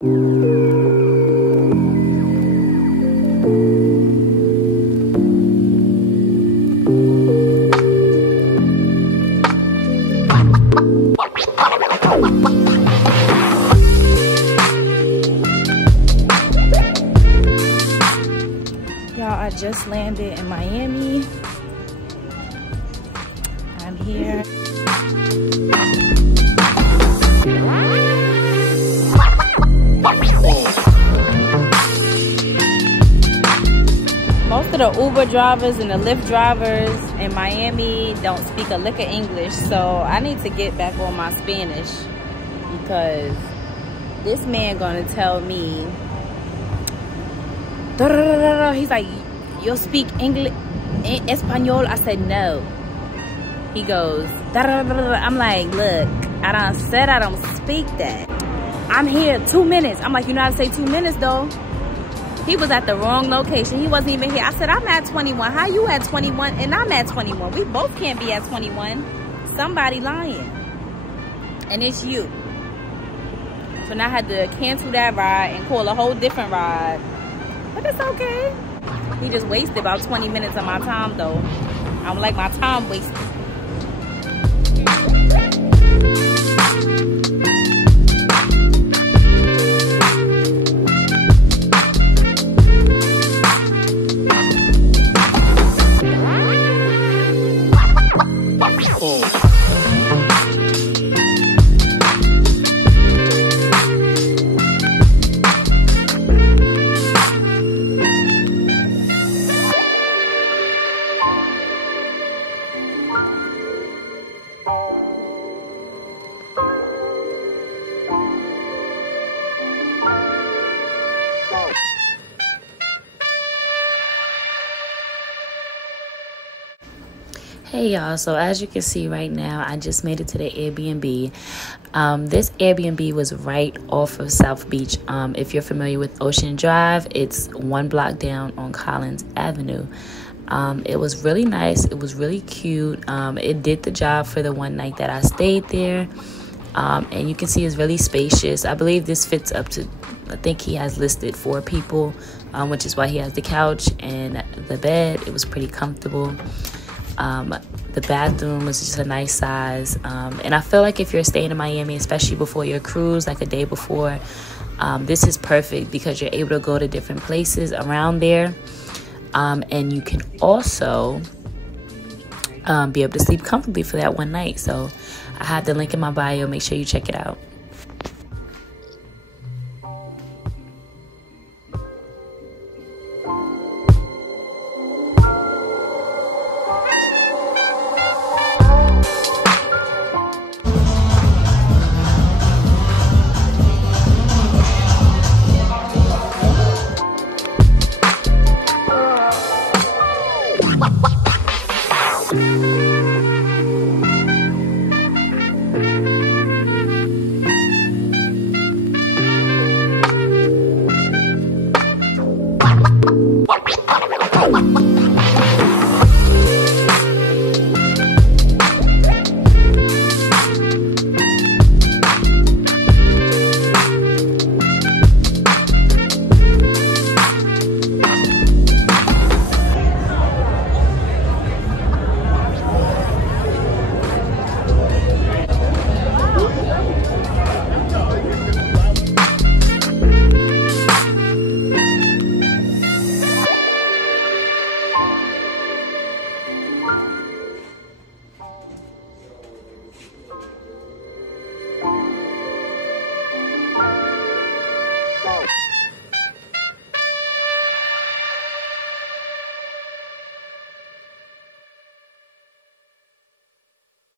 I just landed in Miami. I'm here. Most of the Uber drivers and the Lyft drivers in Miami don't speak a lick of English, so I need to get back on my Spanish because this man gonna tell me, he's like, "You'll speak English, Espanol?" I said, "No." He goes, I'm like, "Look, I done said I don't speak that. I'm here 2 minutes." I'm like, "You know how to say 2 minutes though?" He was at the wrong location. He wasn't even here. I said, "I'm at 21. How you at 21 and I'm at 21? We both can't be at 21. Somebody lying. And it's you." So now I had to cancel that ride and call a whole different ride. But it's okay. He just wasted about 20 minutes of my time though. I don't like my time wasted. Hey y'all, so as you can see right now, I just made it to the Airbnb. This Airbnb was right off of South Beach. If you're familiar with Ocean Drive, it's 1 block down on Collins Avenue. It was really nice. It was really cute. It did the job for the one night that I stayed there. And you can see it's really spacious. I believe this fits up to, I think he has listed 4 people, which is why he has the couch and the bed. It was pretty comfortable. The bathroom was just a nice size, and I feel like if you're staying in Miami, especially before your cruise, like a day before, this is perfect because you're able to go to different places around there, and you can also be able to sleep comfortably for that one night. So I have the link in my bio. Make sure you check it out.